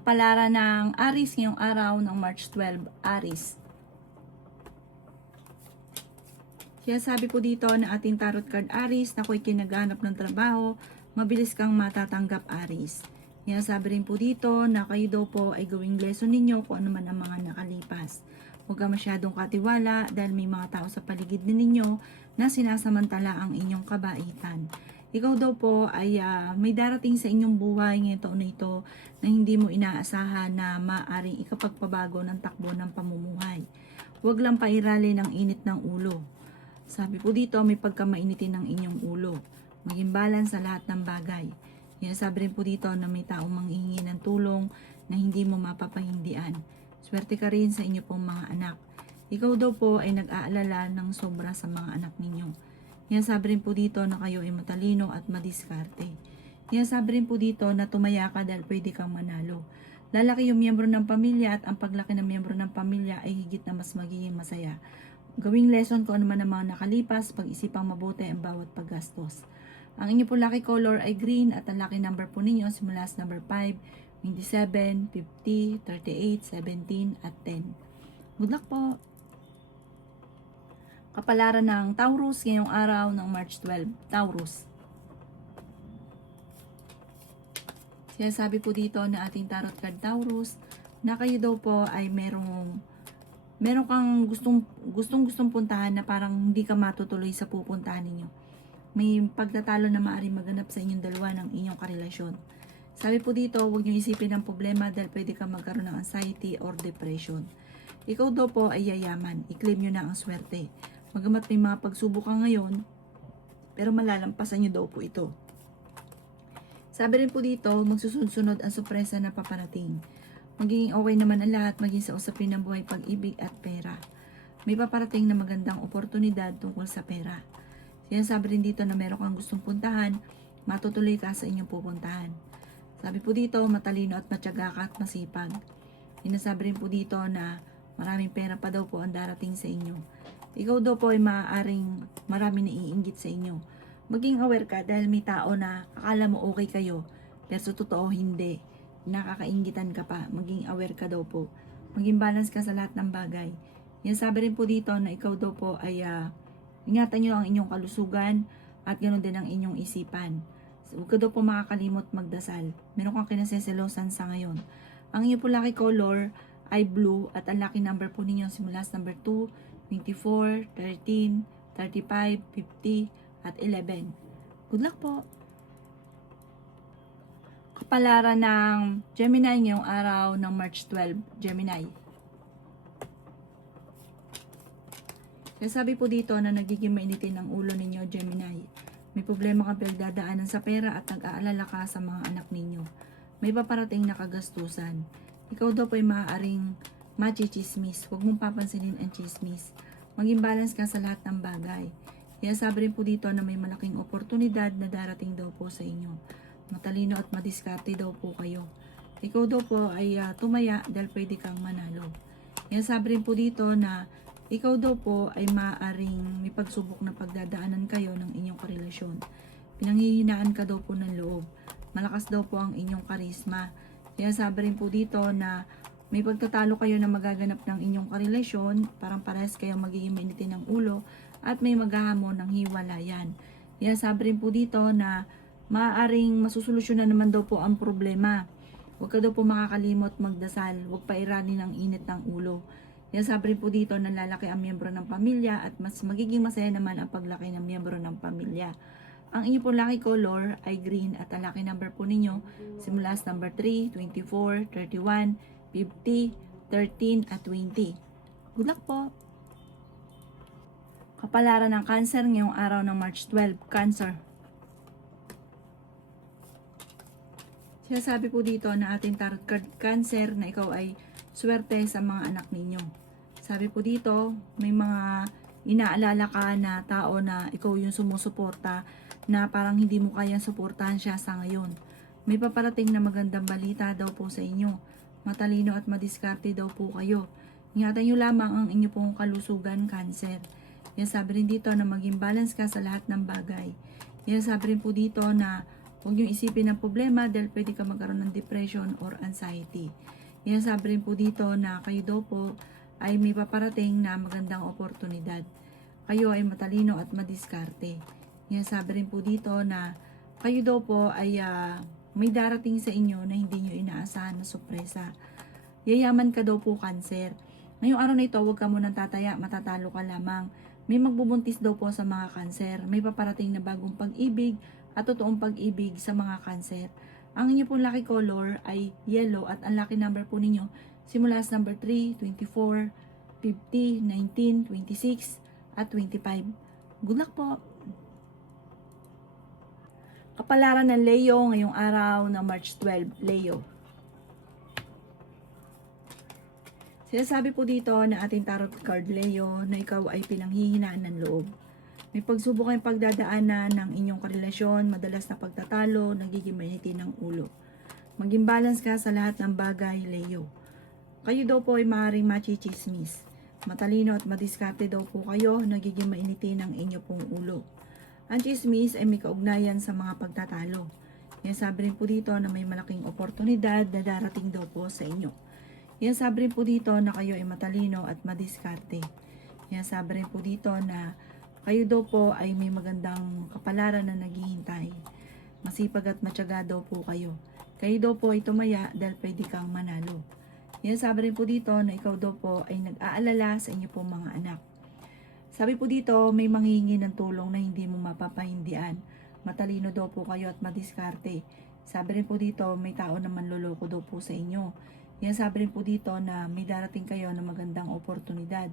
Kapalaran ng Aries ngayong araw ng March 12, Aries. Kaya sabi po dito na ating tarot card Aries na ako'y kinaghanap ng trabaho, mabilis kang matatanggap Aries. Kaya sabi rin po dito na kayo daw po ay gawing lesson ninyo kung ano man ang mga nakalipas. Huwag ka masyadong katiwala dahil may mga tao sa paligid ninyo na sinasamantala ang inyong kabaitan. Ikaw daw po ay may darating sa inyong buhay ngayong taon na ito na hindi mo inaasahan na maaaring ikapagpabago ng takbo ng pamumuhay. Huwag lang pairali ng init ng ulo. Sabi po dito, may pagkamainitin ng inyong ulo. Maging balance sa lahat ng bagay. Yan sabi rin po dito na may taong manghihingi ng tulong na hindi mo mapapahindian. Swerte ka rin sa inyo pong mga anak. Ikaw daw po ay nag-aalala ng sobra sa mga anak ninyo. Yan sabi rin po dito na kayo ay matalino at madiskarte. Yan sabi rin po dito na tumaya ka dahil pwede kang manalo. Lalaki yung miyembro ng pamilya at ang paglaki ng miyembro ng pamilya ay higit na mas magiging masaya. Gawing lesson kung ano man ang mga nakalipas, pag-isipang mabuti ang bawat paggastos. Ang inyo po lucky color ay green at ang lucky number po ninyo simula sa number 5, 27, 50, 38, 17 at 10. Good luck po! Kapalaran ng Taurus ngayong araw ng March 12, Taurus. Kaya sabi po dito na ating tarot card Taurus na kayo daw po ay meron kang gustong puntahan na parang hindi ka matutuloy sa pupuntahan ninyo. May pagtatalo na maaaring maganap sa inyong dalawa ng inyong karelasyon. Sabi po dito, huwag niyo isipin ang problema dahil pwede kang magkaroon ng anxiety or depression. Ikaw daw po ay yayaman, i-claim nyo na ang swerte. Magamat may mga pagsubok ka ngayon, pero malalampasan nyo daw po ito. Sabi rin po dito, magsusunod ang sorpresa na paparating. Magiging okay naman ang lahat, maging sa usapin ng buhay, pag-ibig at pera. May paparating na magandang oportunidad tungkol sa pera. Sabi rin dito na meron kang gustong puntahan, matutuloy ka sa inyong pupuntahan. Sabi po dito, matalino at matyaga ka at masipag. Sinasabi rin po dito na maraming pera pa daw po ang darating sa inyo. Ikaw daw po ay maaaring marami na iinggit sa inyo. Maging aware ka dahil may tao na akala mo okay kayo, pero sa totoo hindi. Nakakainggitan ka pa. Maging aware ka daw po. Maging balance ka sa lahat ng bagay. Yan sabi rin po dito na ikaw daw po ay ingatan nyo ang inyong kalusugan at ganoon din ang inyong isipan. Huwag ka daw po makakalimot magdasal. Meron kang kinaseselosan sa ngayon. Ang inyong po lucky color ay blue at ang lucky number po ninyo simula sa number 2, 24, 13, 35, 50, at 11. Good luck po! Kapalaran ng Gemini ngayong araw ng March 12, Gemini. Kaya sabi po dito na nagiging mainitin ang ulo ninyo, Gemini. May problema kang pinagdadaanan sa pera at nag-aalala ka sa mga anak ninyo. May paparating na kagastusan. Ikaw daw po ay maaaring machichismis. Huwag mong papansinin ang chismis. Maging balance ka sa lahat ng bagay. Kaya sabi rin po dito na may malaking oportunidad na darating daw po sa inyo. Matalino at madiskarte daw po kayo. Ikaw daw po ay tumaya dahil pwede kang manalo. Kaya sabi rin po dito na ikaw daw po ay maaaring may pagsubok na pagdadaanan kayo ng inyong karelasyon. Pinanghihinaan ka daw po ng loob. Malakas daw po ang inyong karisma. Kaya sabi rin po dito na may pagtatalo kayo na magaganap ng inyong karelasyon, parang parehas kayo magiging mainitin ng ulo at may maghahamon ng hiwalayan. Kaya sabi rin po dito na maaaring masusolusyonan naman daw po ang problema. Huwag ka daw po makakalimot magdasal, huwag pairani ng init ng ulo. Kaya sabi rin po dito na lalaki ang miyembro ng pamilya at mas magiging masaya naman ang paglaki ng miyembro ng pamilya. Ang inyo po lucky color ay green at ang lucky number po ninyo simula sa number 3, 24, 31, 50, 13, at 20. Good luck po! Kapalaran ng Cancer ngayong araw ng March 12, Cancer. Sinasabi po dito na ating tarot card Cancer na ikaw ay swerte sa mga anak ninyo. Sabi po dito, may mga inaalala ka na tao na ikaw yung sumusuporta na parang hindi mo kayang suportahan siya sa ngayon. May paparating na magandang balita daw po sa inyo. Matalino at madiskarte daw po kayo. Ingatan nyo lamang ang inyo pong kalusugan, Cancer. Yan sabi rin dito na maging balance ka sa lahat ng bagay. Yan sabi rin po dito na Huwag niyong isipin ng problema dahil pwede ka magkaroon ng depression or anxiety. Yan sabi rin po dito na kayo daw po ay may paparating na magandang oportunidad. Kayo ay matalino at madiskarte. Yan sabi rin po dito na kayo daw po ay may darating sa inyo na hindi nyo inaasahan na sorpresa. Yayaman ka daw po, Cancer. Ngayong araw na ito, huwag ka munang tataya, matatalo ka lamang. May magbubuntis daw po sa mga Cancer. May paparating na bagong pag-ibig at totoong pag-ibig sa mga Cancer. Ang inyo pong lucky color ay yellow at ang lucky number po ninyo simula sa number 3, 24, 50, 19, 26 at 25. Good luck po! Kapalaran ng Leo ngayong araw na March 12, Leo. Sinasabi po dito na ating tarot card, Leo, na ikaw ay pinanghihinaan ng loob. May pagsubok kayong pagdadaanan ng inyong karelasyon, madalas na pagtatalo, nagiging mainitin ng ulo. Maging balance ka sa lahat ng bagay, Leo. Kayo daw po ay maaaring machichismis. Matalino at madiskarte daw po kayo, nagiging mainitin ang inyo pong ulo. Ang chismis ay may kaugnayan sa mga pagtatalo. Yan sabi rin po dito na may malaking oportunidad na darating daw po sa inyo. Yan sabi rin po dito na kayo ay matalino at madiskarte. Yan sabi rin po dito na kayo daw po ay may magandang kapalaran na naghihintay. Masipag at matyaga daw po kayo. Kayo daw po ay tumaya dahil pwede kang manalo. Yan sabi rin po dito na ikaw daw po ay nag-aalala sa inyo pong mga anak. Sabi po dito may manghihingi ng tulong na hindi mo mapapahindian. Matalino daw po kayo at madiskarte. Sabi rin po dito may tao na manloloko daw po sa inyo. Yan sabi rin po dito na may darating kayo na magandang oportunidad.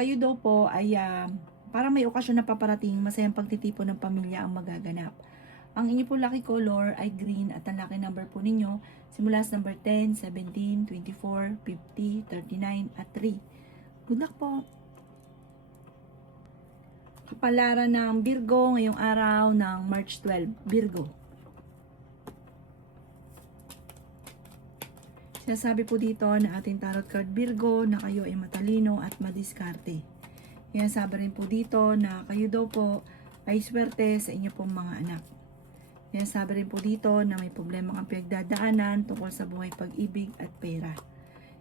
Kayo daw po ay para may okasyon na paparating, masayang pagtitipon ng pamilya ang magaganap. Ang inyo po lucky color ay green at ang lucky number po ninyo simula sa number 10, 17, 24, 50, 39 at 3. Good luck po! Kapalaran ng Virgo ngayong araw ng March 12, Virgo. Sinasabi po dito na ating tarot card, Virgo, na kayo ay matalino at madiskarte. Yan sabi rin po dito na kayo daw po ay swerte sa inyo pong mga anak. Yan sabi rin po dito na may problema kang pinagdadaanan tungkol sa buhay, pag-ibig at pera.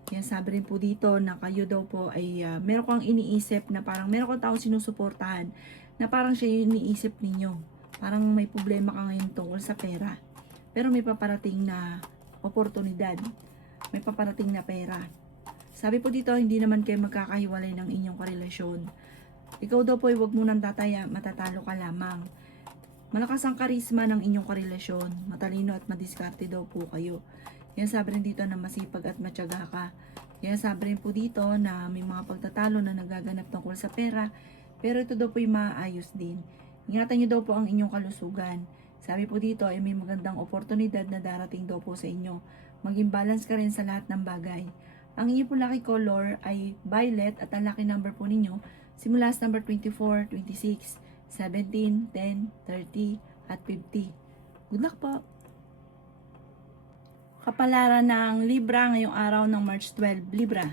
Yan sabi rin po dito na kayo daw po ay meron kang iniisip na parang meron kang taong sinusuportahan na parang siya yung iniisip ninyo. Parang may problema ka ngayon tungkol sa pera. Pero may paparating na oportunidad. May paparating na pera. Sabi po dito, hindi naman kayo magkakahiwalay ng inyong karelasyon. Ikaw daw po ay huwag munang tataya, matatalo ka lamang. Malakas ang karisma ng inyong karelasyon. Matalino at madiskarte daw po kayo. Yan sabi rin dito na masipag at matyaga ka. Yan sabi rin po dito na may mga pagtatalo na nagaganap tungkol sa pera. Pero ito daw po ay maayos din. Ingatan niyo daw po ang inyong kalusugan. Sabi po dito ay may magandang oportunidad na darating daw po sa inyo. Maging balance ka rin sa lahat ng bagay. Ang inyo po lucky color ay violet at ang lucky number po ninyo simula sa number 24, 26, 17, 10, 30 at 50. Good luck po! Kapalaran ng Libra ngayong araw ng March 12, Libra.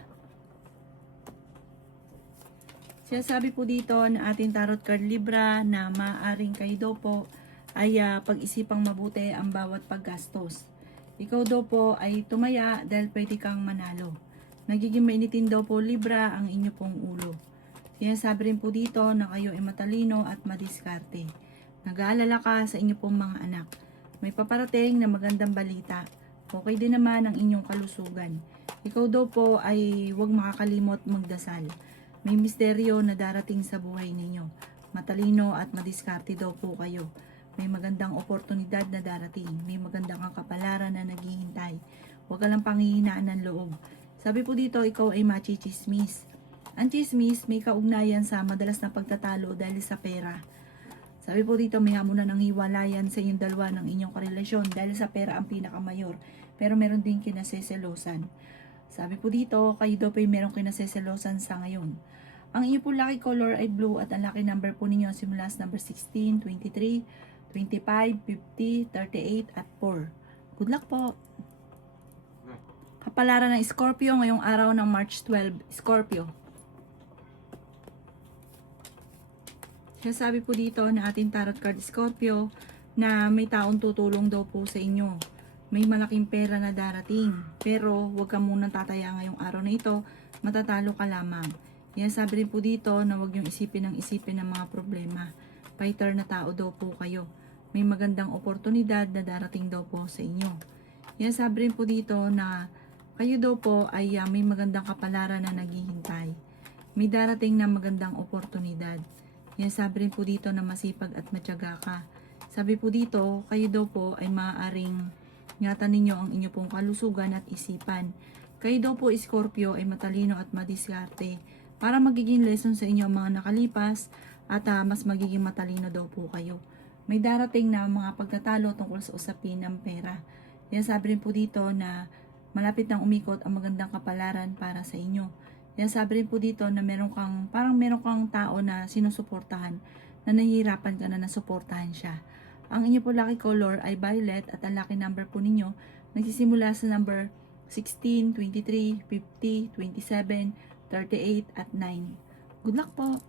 Sinasabi po dito na ating tarot card, Libra, na maaaring kayo daw po ay pag-isipang mabuti ang bawat paggastos. Ikaw daw po ay tumaya dahil pwede kang manalo. Nagiging mainitin daw po, Libra, ang inyo pong ulo. Sinasabi rin po dito na kayo ay matalino at madiskarte. Nag-aalala ka sa inyo pong mga anak. May paparating na magandang balita. Okay din naman ang inyong kalusugan. Ikaw daw po ay huwag makakalimot magdasal. May misteryo na darating sa buhay ninyo. Matalino at madiskarte daw po kayo. May magandang oportunidad na darating. May magandang kapalaran na naghihintay. Huwag ka lang panghihinaan ng loob. Sabi po dito, ikaw ay machichismis. Ang chismis may kaugnayan sa madalas na pagtatalo dahil sa pera. Sabi po dito, may hamunan ng hiwalayan sa inyong dalawa ng inyong karelasyon dahil sa pera ang pinakamayor. Pero meron din kinaseselosan. Sabi po dito, kayo daw po ay merong kinaseselosan sa ngayon. Ang inyo po lucky color ay blue at ang lucky number po ninyo simula sa number 16, 23, 25, 50, 38 at 4. Good luck po! Kapalaran ng Scorpio ngayong araw ng March 12, Scorpio. Sinasabi po dito na ating tarot card, Scorpio, na may taong tutulong daw po sa inyo. May malaking pera na darating. Pero huwag ka munang tataya ngayong araw na ito. Matatalo ka lamang. Yan sabi rin po dito na huwag yung isipin ng mga problema. Fighter na tao daw po kayo. May magandang oportunidad na darating daw po sa inyo. Yan sabi rin po dito na kayo daw po ay may magandang kapalaran na naghihintay. May darating na magandang oportunidad. Yan sabi rin po dito na masipag at matyaga ka. Sabi po dito, kayo daw po ay maaaring ingatan ninyo ang inyo pong kalusugan at isipan. Kayo daw po, Scorpio, ay matalino at madiskarte para magiging lesson sa inyo ang mga nakalipas at mas magiging matalino daw po kayo. May darating na mga pagtatalo tungkol sa usapin ng pera. Yan sabi rin po dito na malapit nang umikot ang magandang kapalaran para sa inyo. Yan sabi rin po dito na meron kang tao na sinusuportahan na nahihirapan ka na nasuportahan siya. Ang inyo po lucky color ay violet at ang lucky number po ninyo nagsisimula sa number 16, 23, 50, 27, 38 at 9. Good luck po!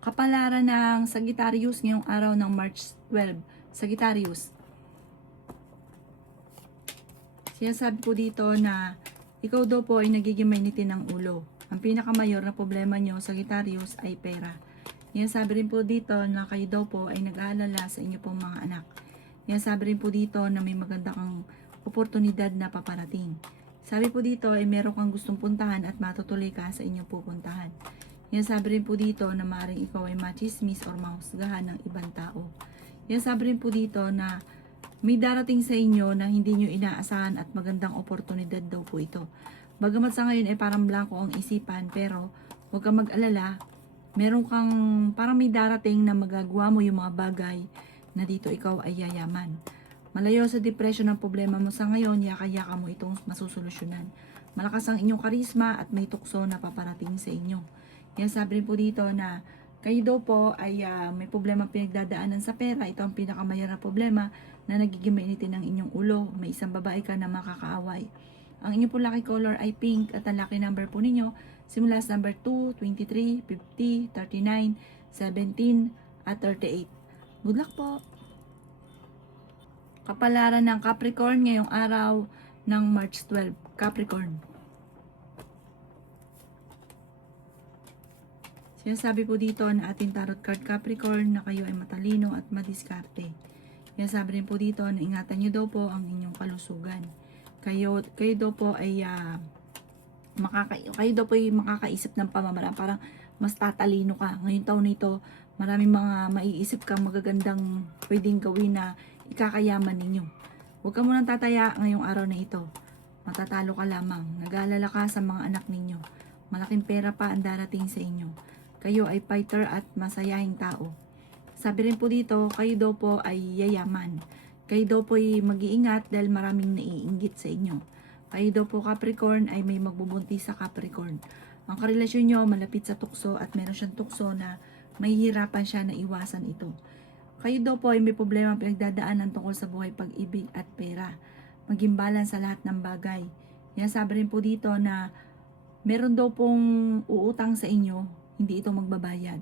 Kapalaran ng Sagittarius ngayong araw ng March 12. Sagittarius. Sinasabi po dito na ikaw daw po ay nagiging mainitin ng ulo. Ang pinakamayor na problema nyo, Sagittarius, ay pera. Yan sabi rin po dito na kayo daw po ay nag-aalala sa inyo pong mga anak. Yan sabi rin po dito na may maganda kang oportunidad na paparating. Sabi po dito ay meron kang gustong puntahan at matutuloy ka sa inyong pupuntahan. Yan sabi rin po dito na maaaring ikaw ay machismis or mahusgahan ng ibang tao. Yan sabi rin po dito na may darating sa inyo na hindi nyo inaasahan at magandang oportunidad daw po ito. Bagamat sa ngayon ay parang blanco ang isipan, pero huwag kang mag-alala. Meron kang parang may darating na magagawa mo yung mga bagay na dito ikaw ay yayaman. Malayo sa depression ang problema mo sa ngayon, yaka-yaka mo itong masusolusyonan. Malakas ang inyong karisma at may tukso na paparating sa inyo. Yan sabi rin po dito na kayo daw po ay may problema pinagdadaanan sa pera. Ito ang pinakamayor na problema na nagiging mainitin ng inyong ulo. May isang babae ka na makakaaway. Ang inyong po lucky color ay pink at ang lucky number po ninyo simula sa number 2, 23, 50, 39, 17 at 38. Good luck po! Kapalaran ng Capricorn ngayong araw ng March 12. Capricorn. Sinasabi po dito na ating tarot card Capricorn na kayo ay matalino at madiskarte. Sinasabi rin po dito na ingatan nyo daw po ang inyong kalusugan. Kayo daw po ay makakaisip ng pamamaraan, parang mas tatalino ka. Ngayong taon nito, maraming mga maiisip kang magagandang pwedeng gawin na ikakayaman ninyo. Huwag ka munang tataya ngayong araw na ito. Matatalo ka lamang. Nag-aalala ka sa mga anak ninyo. Malaking pera pa ang darating sa inyo. Kayo ay fighter at masayahing tao. Sabi rin po dito, kayo daw po ay yayaman. Kayo daw po ay mag-iingat dahil maraming naiinggit sa inyo. Kayo daw po Capricorn ay may magbubuntis sa Capricorn. Ang karelasyon nyo malapit sa tukso at meron siyang tukso na mahihirapan siya na iwasan ito. Kayo daw po ay may problema pinagdadaanan tungkol sa buhay, pag-ibig at pera. Maging balance sa lahat ng bagay. Yan sabi rin po dito na meron daw pong uutang sa inyo, hindi ito magbabayad.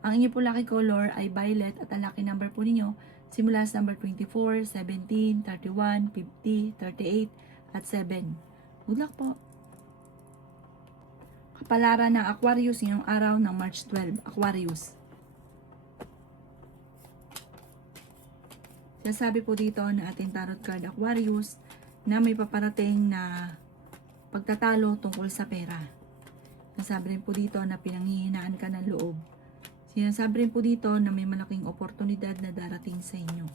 Ang inyo po lucky color ay violet at ang lucky number po ninyo simula sa number 24, 17, 31, 50, 38 at 7. Good luck po! Kapalaran ng Aquarius ngayong araw ng March 12. Aquarius. Sabi po dito na ating tarot card Aquarius na may paparating na pagtatalo tungkol sa pera. Sabi rin po dito na pinanghihinaan ka ng loob. Sinasabi rin po dito na may malaking oportunidad na darating sa inyo.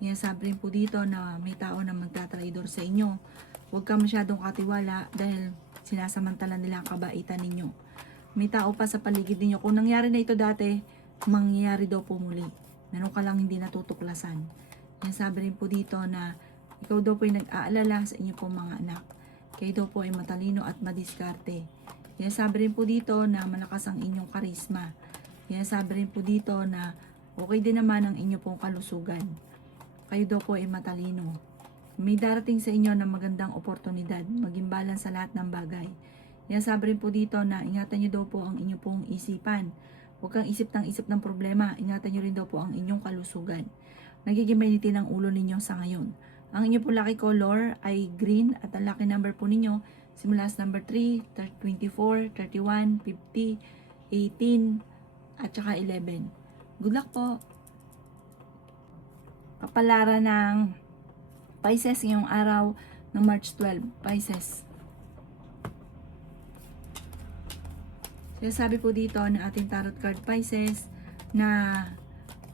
Sinasabi rin po dito na may tao na magtatraidor sa inyo. Huwag ka masyadong katiwala dahil sinasamantala nila ang kabaitan ninyo. May tao pa sa paligid ninyo. Kung nangyari na ito dati, mangyayari daw po muli. Meron ka lang hindi natutuklasan. Sinasabi rin po dito na ikaw daw po ay nag-aalala sa inyo pong mga anak. Kayo daw po ay matalino at madiskarte. Sinasabi rin po dito na malakas ang inyong karisma. Sinasabi rin po dito na okay din naman ang inyo pong kalusugan. Kayo daw po ay matalino. May darating sa inyo na magandang oportunidad, maging balance sa lahat ng bagay. Sinasabi rin po dito na ingatan nyo daw po ang inyo pong isipan. Huwag kang isip ng problema. Ingatan nyo rin daw po ang inyong kalusugan. Nagiging mainiti ng ulo ninyo sa ngayon. Ang inyong po lucky color ay green at ang lucky number po ninyo simula sa number 3, 24, 31, 50, 18, at saka 11. Good luck po! Kapalaran ng Pisces ngayong araw ng March 12. Pisces. Sabi po dito na ating tarot card Pisces na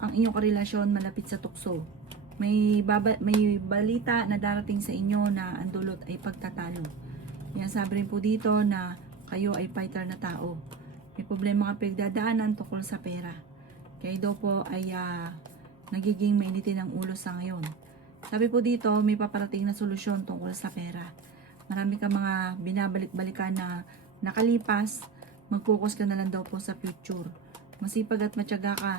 ang inyong karelasyon malapit sa tukso. May balita na darating sa inyo na ang dulot ay pagtatalo. Yan, sabi rin po dito na kayo ay fighter na tao. May problema ka pagdadaanan tungkol sa pera. Kaya daw po ay nagiging mainitin ang ulo sa ngayon. Sabi po dito, may paparating na solusyon tungkol sa pera. Marami ka mga binabalik-balikan na nakalipas, mag-focus ka na lang daw po sa future. Masipag at matyaga ka.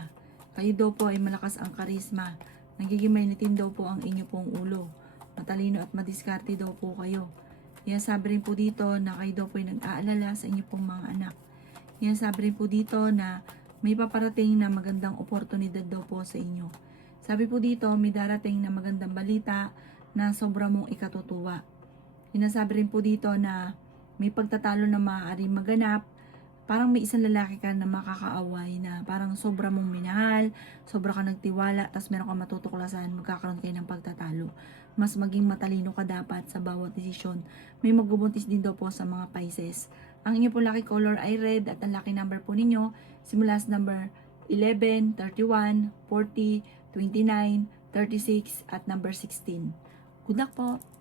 Kayo daw po ay malakas ang karisma. Nagiging mainitin daw po ang inyo pong ulo. Matalino at madiskarte daw po kayo. Yan, sabi rin po dito na kayo daw po ay nag-aalala sa inyo pong mga anak. Yan, sabi rin po dito na may paparating na magandang oportunidad daw po sa inyo. Sabi po dito, may darating na magandang balita na sobra mong ikatutuwa. Sinasabi rin po dito na may pagtatalo na maaaring maganap. Parang may isang lalaki ka na makakaaway na parang sobra mong minahal, sobra ka nagtiwala, tapos meron ka matutuklasan, magkakaroon kayo ng pagtatalo. Mas maging matalino ka dapat sa bawat desisyon. May magbubuntis din daw po sa mga Pisces. Ang inyo po lucky color ay red at ang lucky number po ninyo simula sa number 11, 31, 40, 29, 36 at number 16. Good luck po!